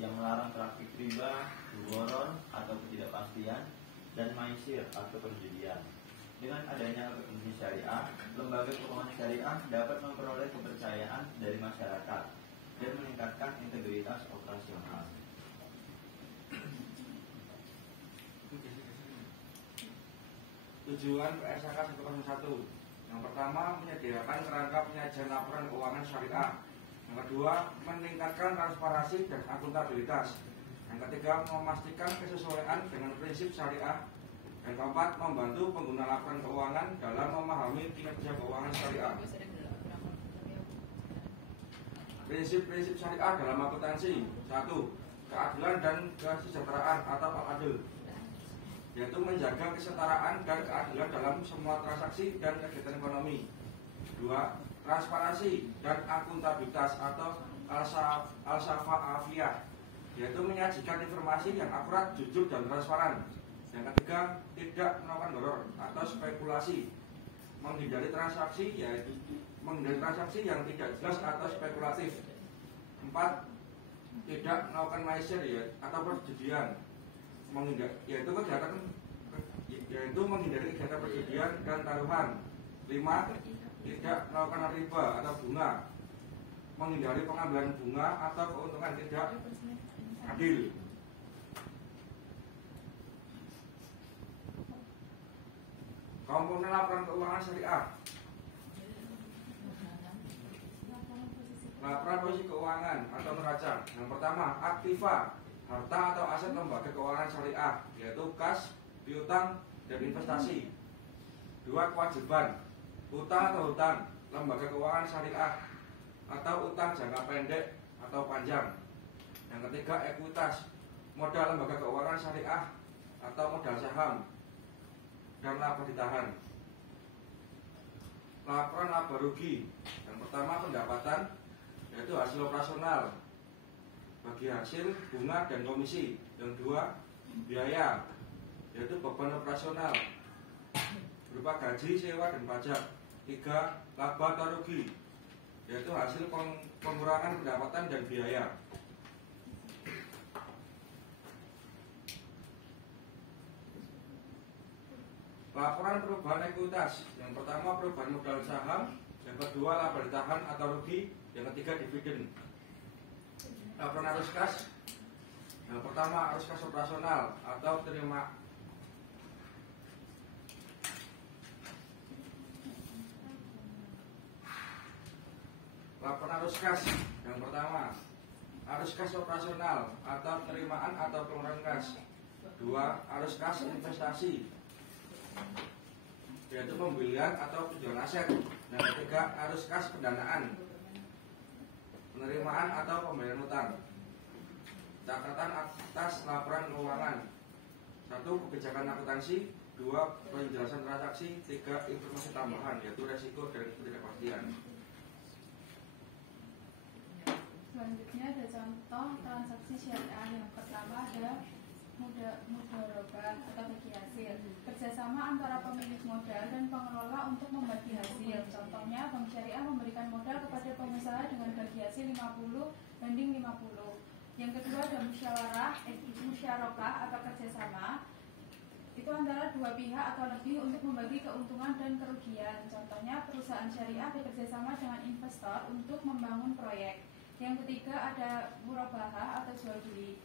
yang melarang praktik riba, gharar atau ketidakpastian, dan maisir atau perjudian. Dengan adanya rekomendasi syariah, lembaga keuangan syariah dapat memperoleh kepercayaan dari masyarakat dan meningkatkan integritas operasional. Tujuan PSAK 101. Yang pertama, menyediakan kerangka penyajian laporan keuangan syariah. Yang kedua, meningkatkan transparansi dan akuntabilitas. Yang ketiga, memastikan kesesuaian dengan prinsip syariah. Yang keempat, membantu pengguna laporan keuangan dalam memahami kinerja keuangan syariah. Prinsip-prinsip syariah dalam akuntansi. 1. Keadilan dan kesejahteraan atau al-adil, yaitu menjaga kesetaraan dan keadilan dalam semua transaksi dan kegiatan ekonomi. 2. Transparansi dan akuntabilitas atau al-syafa'afiyah, yaitu menyajikan informasi yang akurat, jujur, dan transparan. Yang ketiga, tidak melakukan gharar atau spekulasi, menghindari transaksi yang tidak jelas atau spekulatif. 4. Tidak melakukan maisir atau perjudian, yaitu menghindari kegiatan perjudian dan taruhan. 5. Tidak melakukan riba atau bunga, menghindari pengambilan bunga atau keuntungan tidak adil. Komponen laporan keuangan syariah. Laporan posisi keuangan atau neraca. Yang pertama, aktiva, harta atau aset lembaga keuangan syariah, yaitu kas, piutang, dan investasi. 2. Kewajiban, utang atau hutang lembaga keuangan syariah atau utang jangka pendek atau panjang. Yang ketiga, ekuitas, modal lembaga keuangan syariah atau modal saham dan laba ditahan. Laporan laba rugi. Yang pertama, pendapatan, yaitu hasil operasional bagi hasil, bunga, dan komisi. Yang kedua, biaya, yaitu beban operasional berupa gaji, sewa, dan pajak. 3. Laba atau rugi, yaitu hasil pengurangan pendapatan dan biaya. Laporan perubahan ekuitas. Yang pertama, perubahan modal saham. Yang kedua, laba ditahan atau rugi. Yang ketiga, dividen. Laporan arus kas. Yang pertama, arus kas operasional atau terima. Laporan arus kas. Yang pertama, arus kas operasional atau penerimaan atau pengeluaran kas. 2. Arus kas investasi, yaitu pembelian atau penjualan aset. Yang ketiga, arus kas pendanaan, penerimaan atau pembayaran utang. Catatan atas laporan keuangan. 1. Kebijakan akuntansi. 2. Penjelasan transaksi. 3. Informasi tambahan, yaitu resiko dan ketidakpastian. Selanjutnya ada contoh transaksi syariah. Yang pertama ada mudharabah atau bagi hasil, kerjasama antara pemilik modal dan pengelola untuk membagi hasil. Contohnya, bank syariah memberikan modal kepada pengusaha dengan bagi hasil 50/50. Yang kedua ada musyarakah atau kerjasama, itu antara dua pihak atau lebih untuk membagi keuntungan dan kerugian. Contohnya, perusahaan syariah bekerjasama dengan investor untuk membangun proyek. Yang ketiga ada murabahah atau jual beli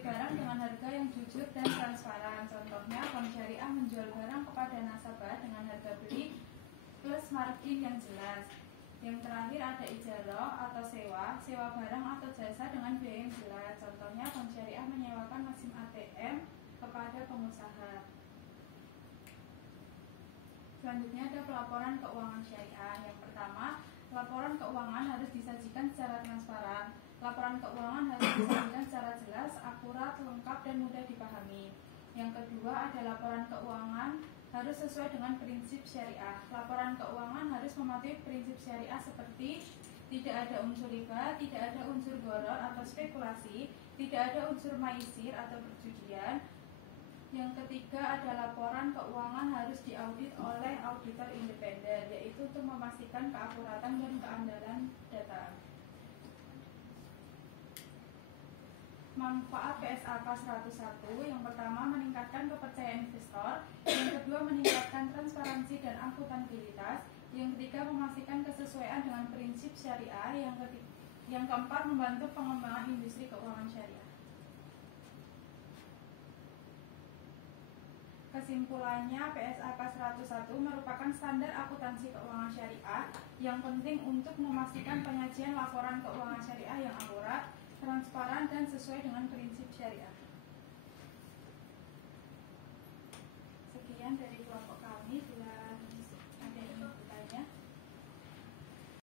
barang dengan harga yang jujur dan transparan. Contohnya, bank syariah menjual barang kepada nasabah dengan harga beli plus margin yang jelas. Yang terakhir ada ijarah atau sewa barang atau jasa dengan biaya yang jelas. Contohnya, bank syariah menyewakan mesin ATM kepada pengusaha. Selanjutnya ada pelaporan keuangan syariah. Yang pertama, laporan keuangan harus disajikan secara transparan. Laporan keuangan harus disajikan secara jelas, akurat, lengkap, dan mudah dipahami. Yang kedua ada laporan keuangan harus sesuai dengan prinsip syariah. Laporan keuangan harus mematuhi prinsip syariah seperti tidak ada unsur riba, tidak ada unsur gharar atau spekulasi, tidak ada unsur maisir atau perjudian. Yang ketiga ada laporan keuangan harus diaudit oleh auditor independen, yaitu untuk memastikan keakuratan dan keandalan data. Manfaat PSAK 101 yang pertama meningkatkan kepercayaan investor, yang kedua meningkatkan transparansi dan akuntabilitas, yang ketiga memastikan kesesuaian dengan prinsip syariah, yang keempat membantu pengembangan industri keuangan syariah. Kesimpulannya, PSAK 101 merupakan standar akuntansi keuangan syariah yang penting untuk memastikan penyajian laporan keuangan syariah yang akurat, transparan, dan sesuai dengan prinsip syariah. Sekian dari kelompok